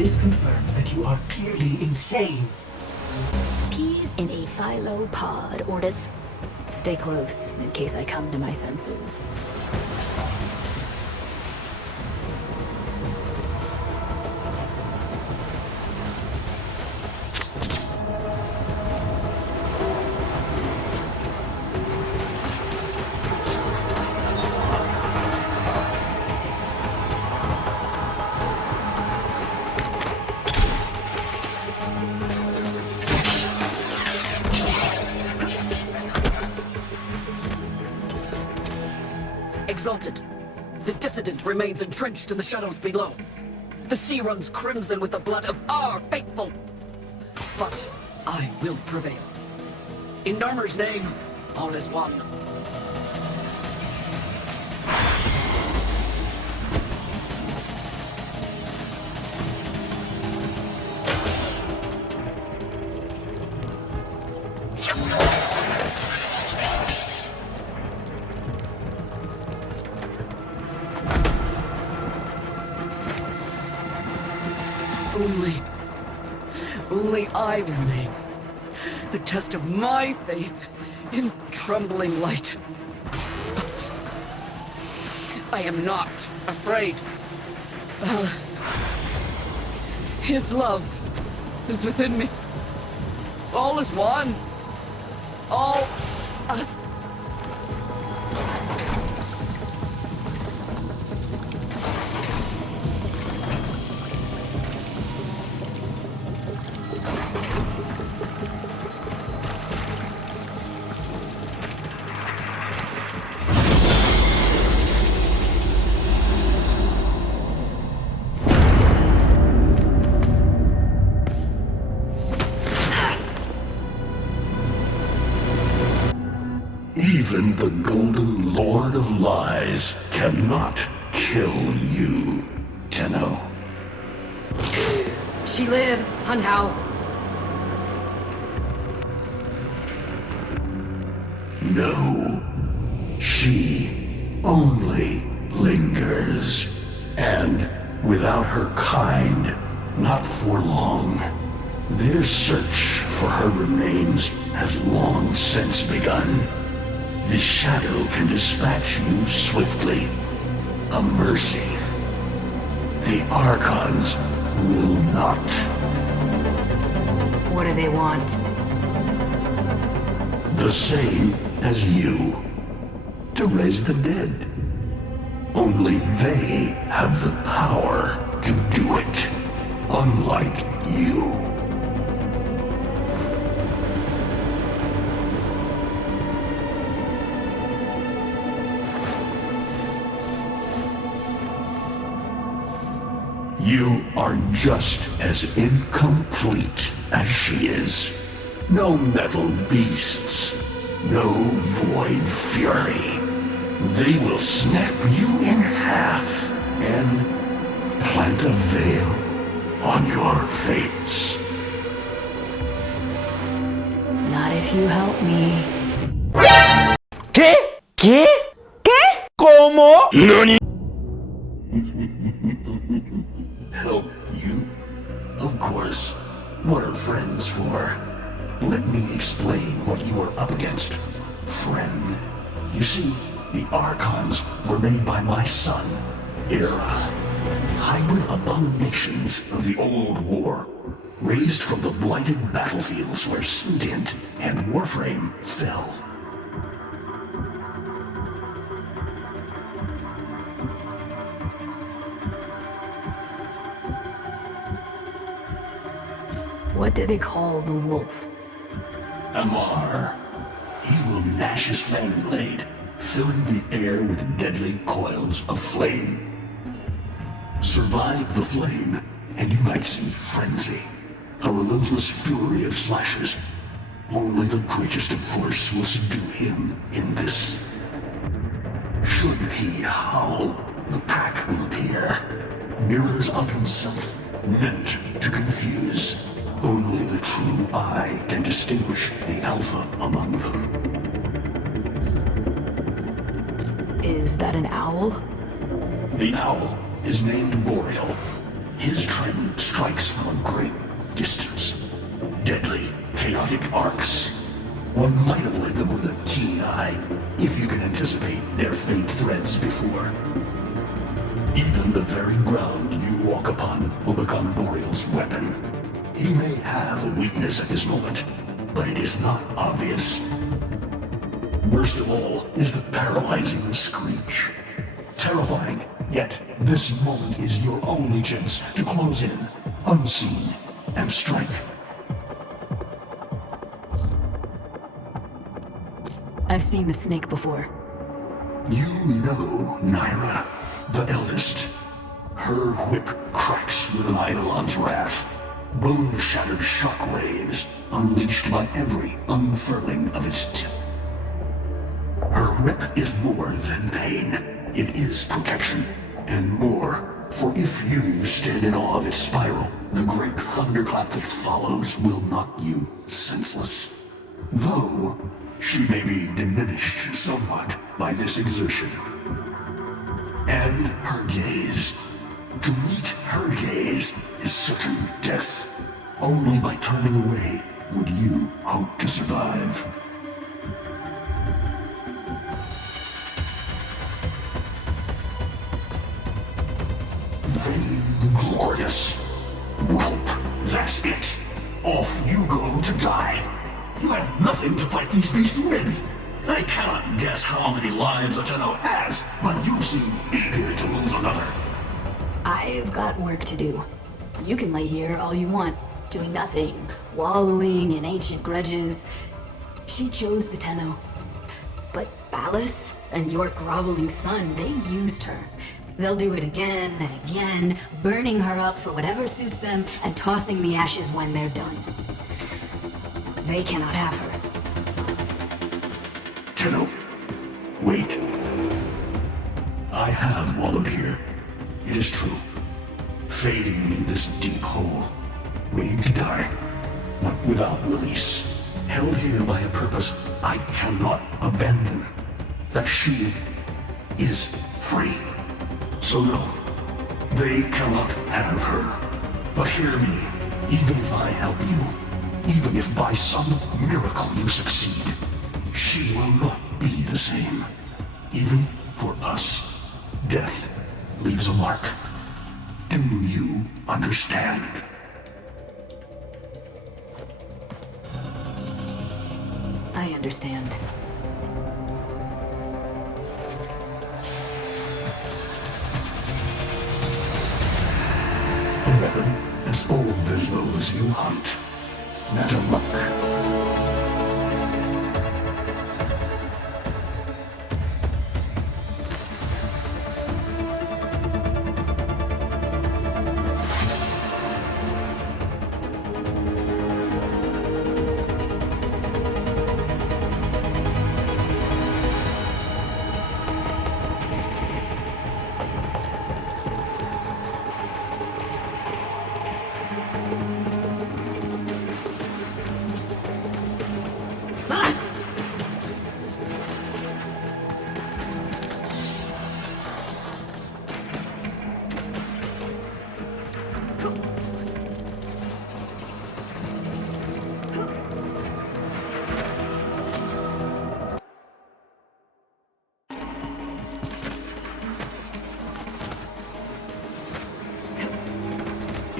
This confirms that you are clearly insane. Peas in a phyllo pod, Ortis. Stay close, in case I come to my senses. Exalted. The dissident remains entrenched in the shadows below. The sea runs crimson with the blood of our faithful. But I will prevail. In Narmer's name, all is one. Only I remain. A test of my faith in trembling light. But I am not afraid. Alice, his love is within me. All is one. All us. Even the Golden Lord of Lies cannot kill you, Tenno. She lives, Hunhow. No. She only lingers. And without her kind, not for long. Their search for her remains has long since begun. The shadow can dispatch you swiftly. A mercy. The Archons will not. What do they want? The same as you. To raise the dead. Only they have the power to do it. Unlike you. You are just as incomplete as she is. No metal beasts, no void fury. They will snap you in half and plant a veil on your face. Not if you help me. ¿Qué? ¿Qué? ¿Qué? ¿Cómo? ¿Nani? Help you? Of course. What are friends for? Let me explain what you are up against, friend. You see, the Archons were made by my son, Era. hybrid abominations of the old war, raised from the blighted battlefields where Sentient and Warframe fell. What do they call the wolf? Amar. He will gnash his fang blade, filling the air with deadly coils of flame. Survive the flame, and you might see frenzy, a relentless fury of slashes. Only the greatest of force will subdue him in this. Should he howl, the pack will appear, mirrors of himself, meant to confuse. Only the true eye can distinguish the alpha among them. Is that an owl? The owl is named Boreal. His trend strikes from a great distance. Deadly, chaotic arcs. One might avoid them with a keen eye, if you can anticipate their faint threads before. Even the very ground you walk upon will become Boreal's weapon. He may have a weakness at this moment, but it is not obvious. Worst of all is the paralyzing screech. Terrifying, yet this moment is your only chance to close in, unseen, and strike. I've seen the snake before. You know Naira, the eldest. Her whip cracks with an Eidolon's wrath. Bone-shattered shockwaves unleashed by every unfurling of its tip. Her whip is more than pain. It is protection, and more, for if you stand in awe of its spiral, the great thunderclap that follows will knock you senseless. Though, she may be diminished somewhat by this exertion. And her gaze. To meet her gaze is certain death. Only by turning away would you hope to survive. Vainglorious. Whelp, that's it. Off you go to die. You have nothing to fight these beasts with. I cannot guess how many lives a Tenno has, but you seem eager to lose another. I've got work to do. You can lay here all you want, doing nothing, wallowing in ancient grudges. She chose the Tenno. But Ballas and your groveling son, they used her. They'll do it again and again, burning her up for whatever suits them and tossing the ashes when they're done. They cannot have her. Tenno, wait. I have wallowed here. It is true. Fading in this deep hole, waiting to die, but without release. Held here by a purpose I cannot abandon. That she is free. So no, they cannot have her. But hear me, even if I help you, even if by some miracle you succeed, she will not be the same. Even for us, death leaves a mark. Do you understand? I understand. A weapon as old as those you hunt. Matter luck.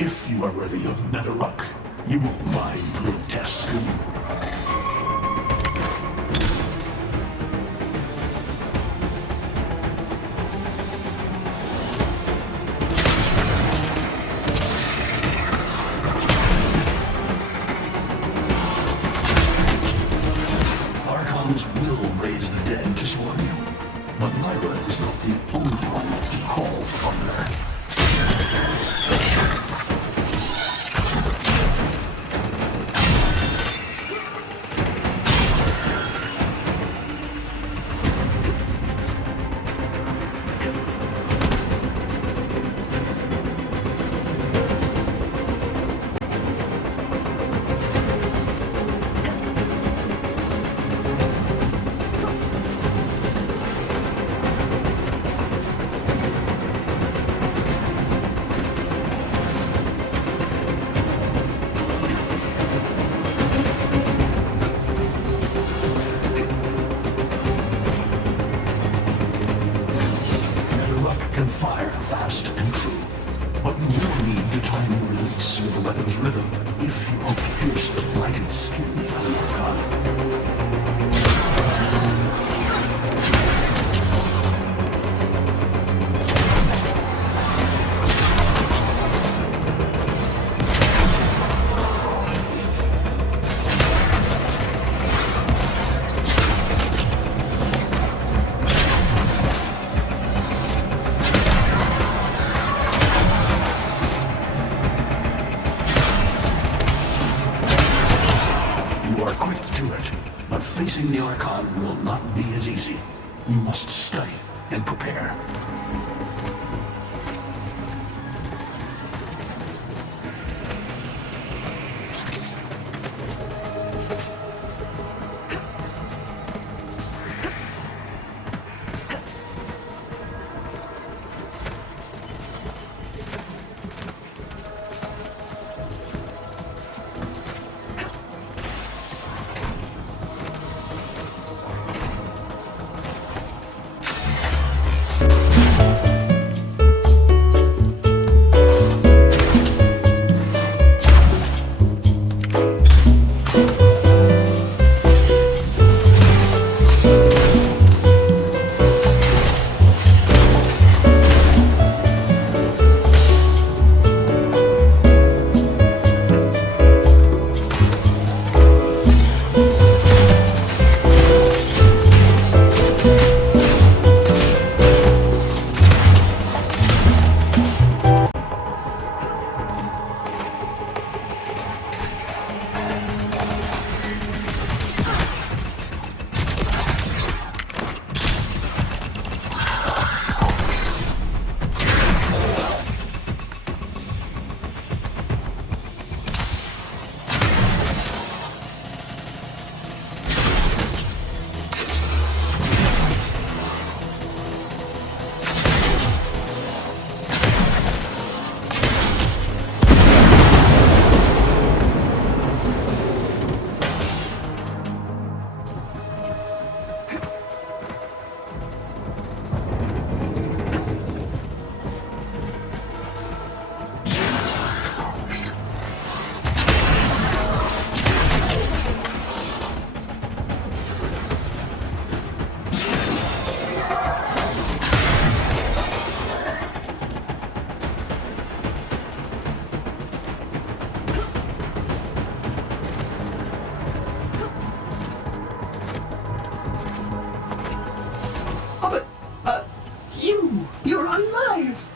If you are worthy of Netherruck, you won't mind grotesque. Archons will raise the dead to swarm you, but Lyra is not the only one to call thunder. Fire fast and true, but you will need to time your release with the weapon's rhythm if you hope to pierce the blighted skin of an Archon. Facing the Archon will not be as easy. You must study and prepare.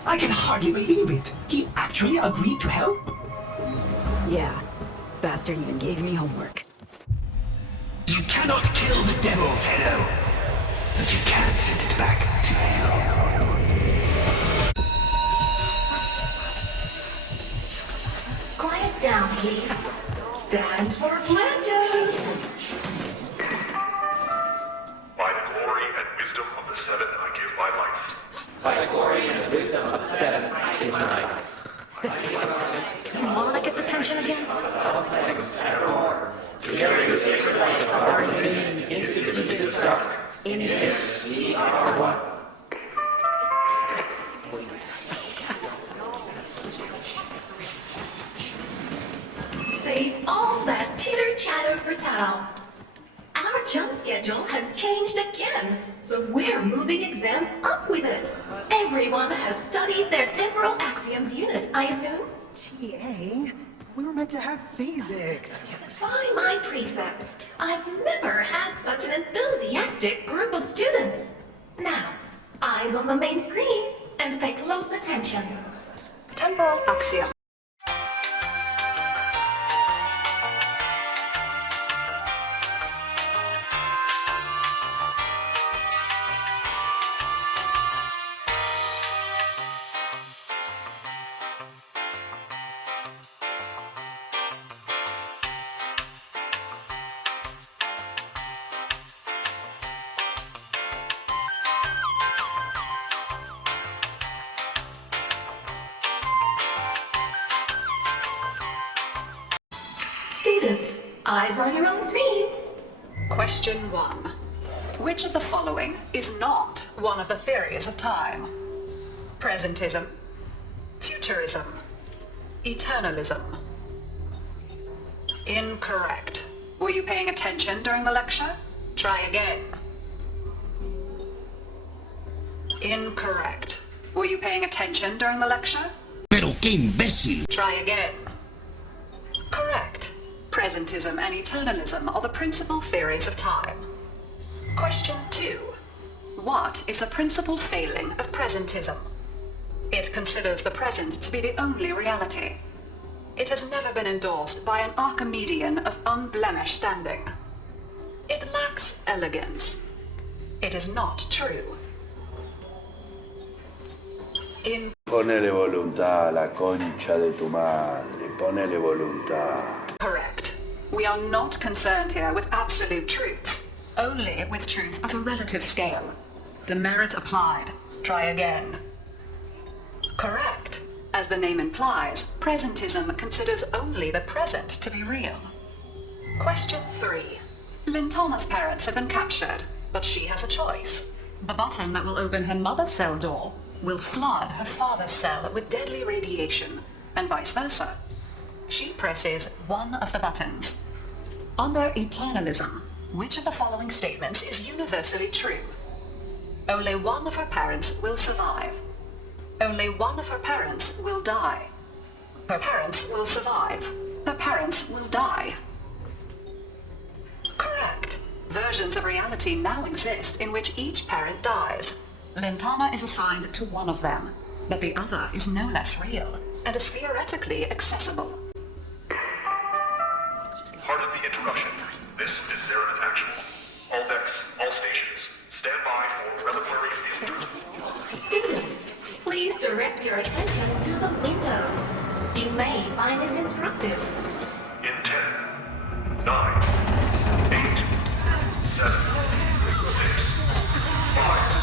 I can hardly believe it. He actually agreed to help? Yeah. Bastard even gave me homework. You cannot kill the devil, Tenno. But you can send it back to hell. Quiet down, please. Stand for pledges. By the glory and wisdom of the Seven, I give my life. By the glory and wisdom of the Seven, I give my life. You wanna get the tension again? To carry the sacred light of our dominion into the deepest dark. In this, we are one. Save all that chitter-chatter for Tao. Our jump schedule has changed again, so we're moving exams up with it. Everyone has studied their temporal axioms unit, I assume? TA? We were meant to have physics. By my precepts, I've never had such an enthusiastic group of students. Now, eyes on the main screen and pay close attention. Temporal axiom. Students, eyes on your own screen. Question 1. Which of the following is not one of the theories of time? Presentism, futurism, eternalism. Incorrect. Were you paying attention during the lecture? Try again. Incorrect. Were you paying attention during the lecture? Pero qué imbécil! Try again. Correct. Presentism and eternalism are the principal theories of time. Question 2. What is the principal failing of presentism? It considers the present to be the only reality. It has never been endorsed by an Archimedean of unblemished standing. It lacks elegance. It is not true. Ponele voluntad a la concha de tu madre. Ponele voluntad. Correct. We are not concerned here with absolute truth, only with truth at a relative scale. Demerit applied. Try again. Correct. As the name implies, presentism considers only the present to be real. Question 3. Lintana's parents have been captured, but she has a choice. The button that will open her mother's cell door will flood her father's cell with deadly radiation, and vice versa. She presses one of the buttons. Under eternalism, which of the following statements is universally true? Only one of her parents will survive. Only one of her parents will die. Her parents will survive. Her parents will die. Correct. Versions of reality now exist in which each parent dies. Lintana is assigned to one of them, but the other is no less real and is theoretically accessible. Pardon the interruption. This is Zero Actual. All decks, all stations, stand by for reliquary field. Students, please direct your attention to the windows. You may find this instructive. In 10, 9, 8, 7, 6, 5.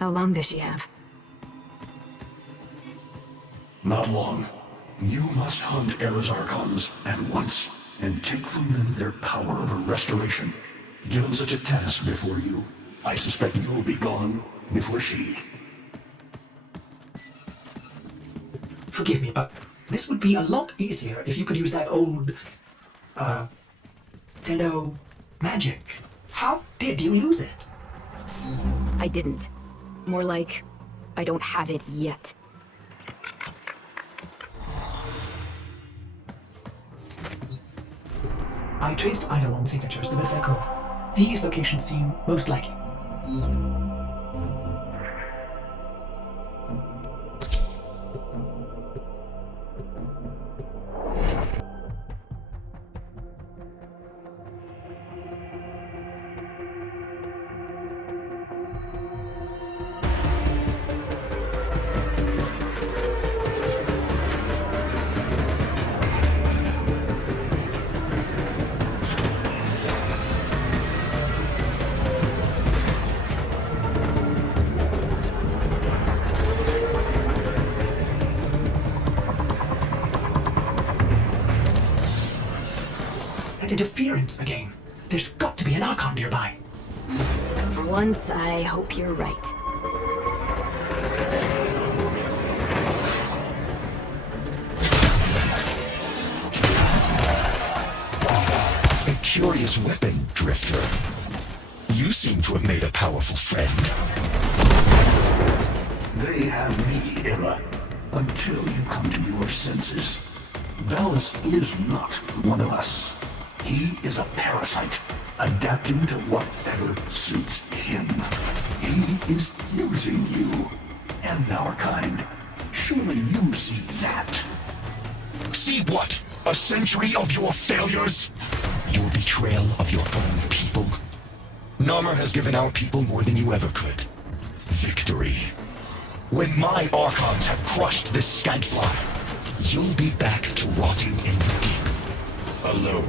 How long does she have? Not long. You must hunt Era's Archons at once, and take from them their power over restoration. Given such a task before you, I suspect you'll be gone before she. Forgive me, but this would be a lot easier if you could use that old, Nintendo magic. How did you use it? I didn't. More like, I don't have it yet. I traced Eidolon signatures the best I could. These locations seem most likely. Interference again. There's got to be an Archon nearby. For once, I hope you're right. A curious weapon, Drifter. You seem to have made a powerful friend. They have me, Ira, until you come to your senses. Dallas is not one of us. He is a parasite, adapting to whatever suits him. He is using you, and our kind. Surely you see that. See what? A century of your failures? Your betrayal of your own people? Narmer has given our people more than you ever could. Victory. When my Archons have crushed this scantfly, you'll be back to rotting in the deep. Alone.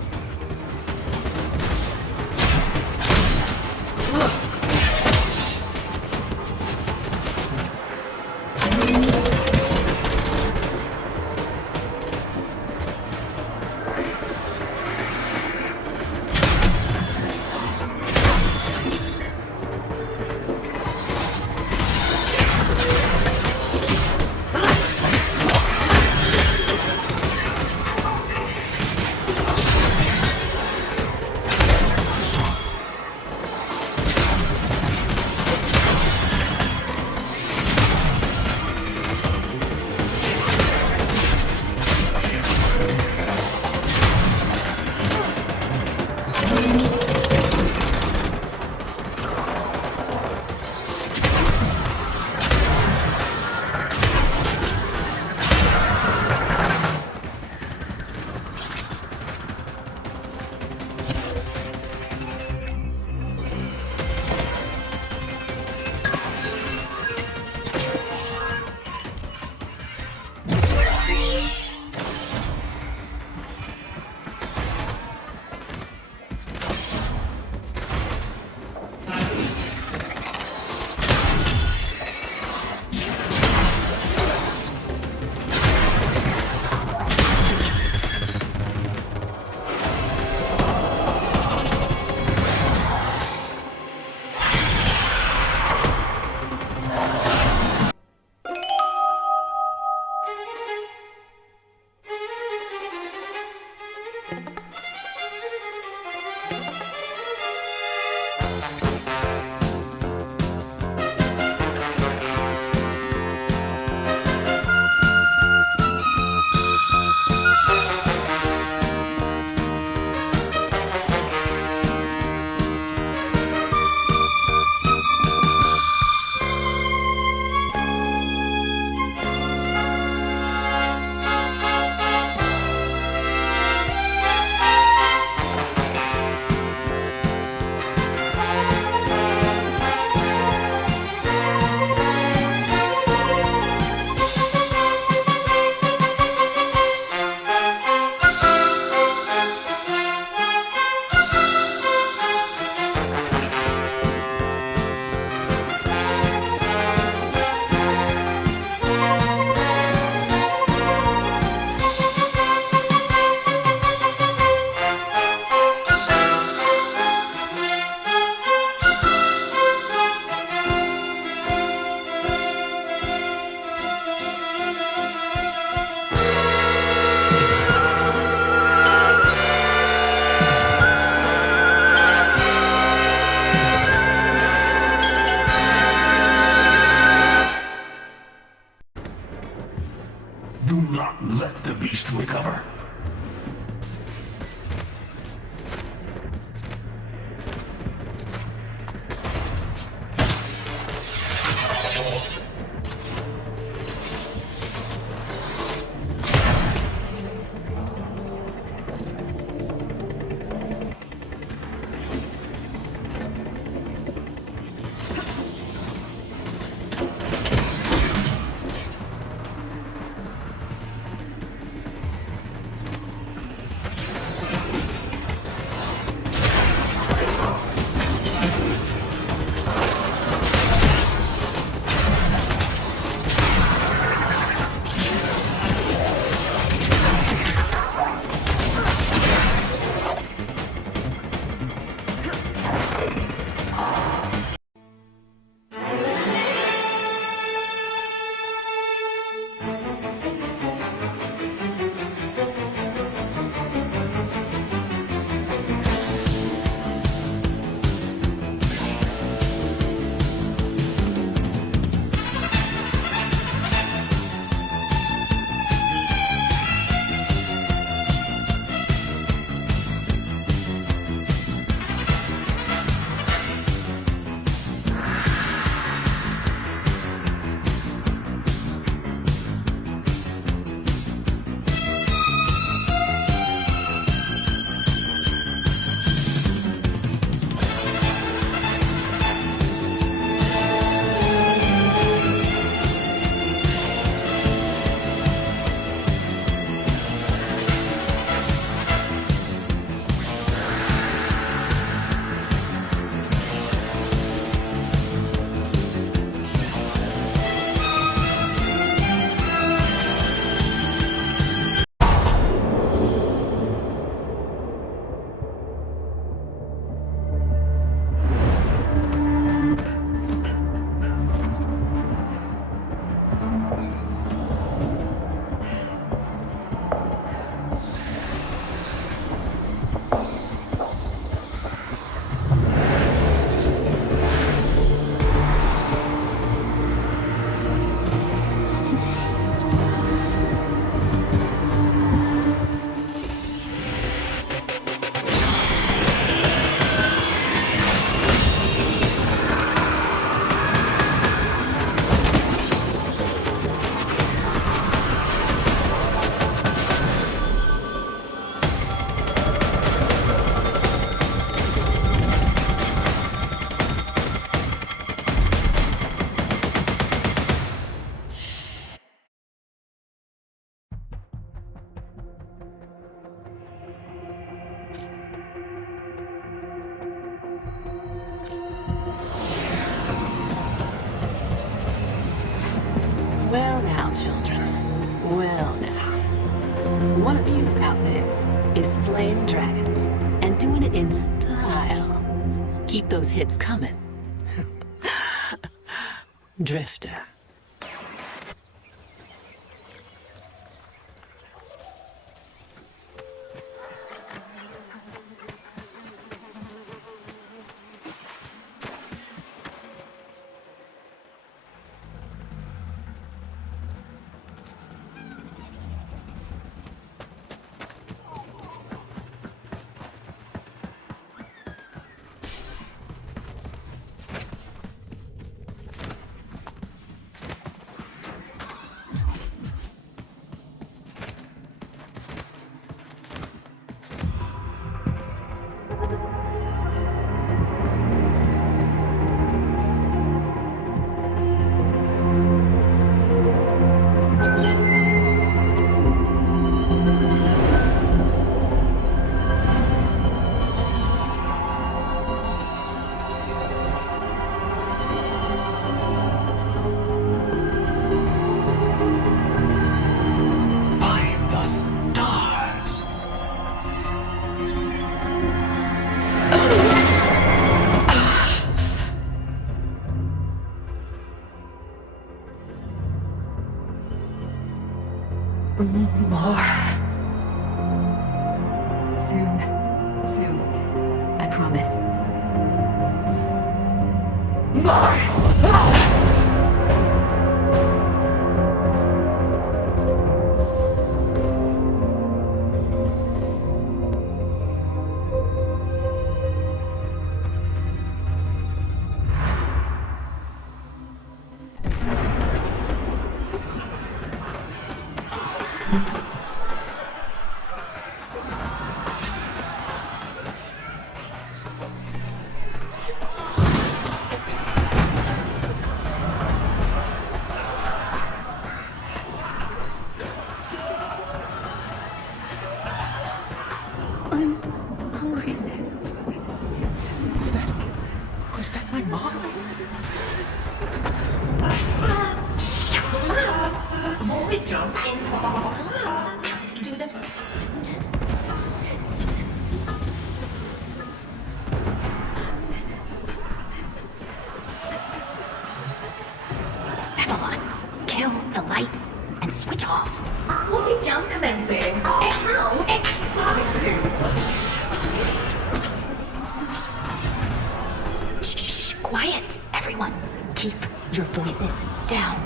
Do not let the beast recover. Well now, children. Well now. One of you out there is slaying dragons and doing it in style. Keep those hits coming. Drifter. More. Soon. Soon. I promise. More! Is that my mom? Void jump in class. Do the Avalon, kill the lights and switch off. void jump commencing. And how exciting! Shh, quiet, everyone. Keep your voices down.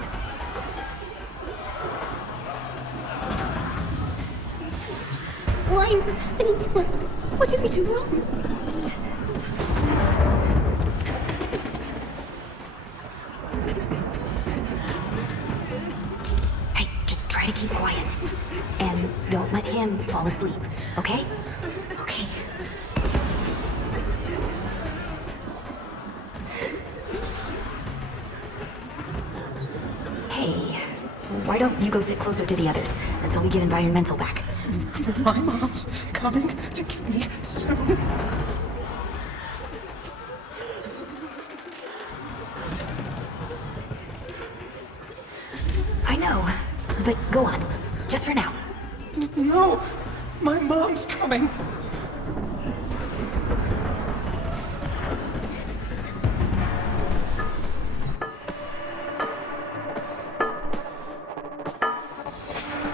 Why is this happening to us? What did we do wrong? Hey, just try to keep quiet. And don't let him fall asleep, okay? Okay. Hey, why don't you go sit closer to the others until we get environmental back? My mom's coming to get me soon. I know, but go on, just for now. No! My mom's coming!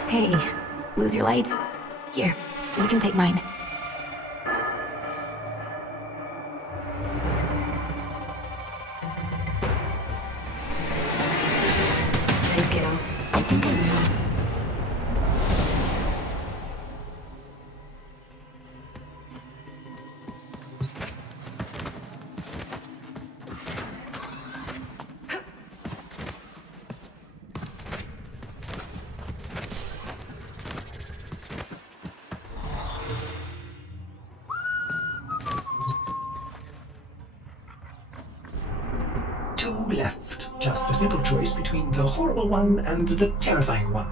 Hey, lose your lights? Here, you can take mine. Thanks, kiddo. I think I will. Two left. Just a simple choice between the horrible one and the terrifying one.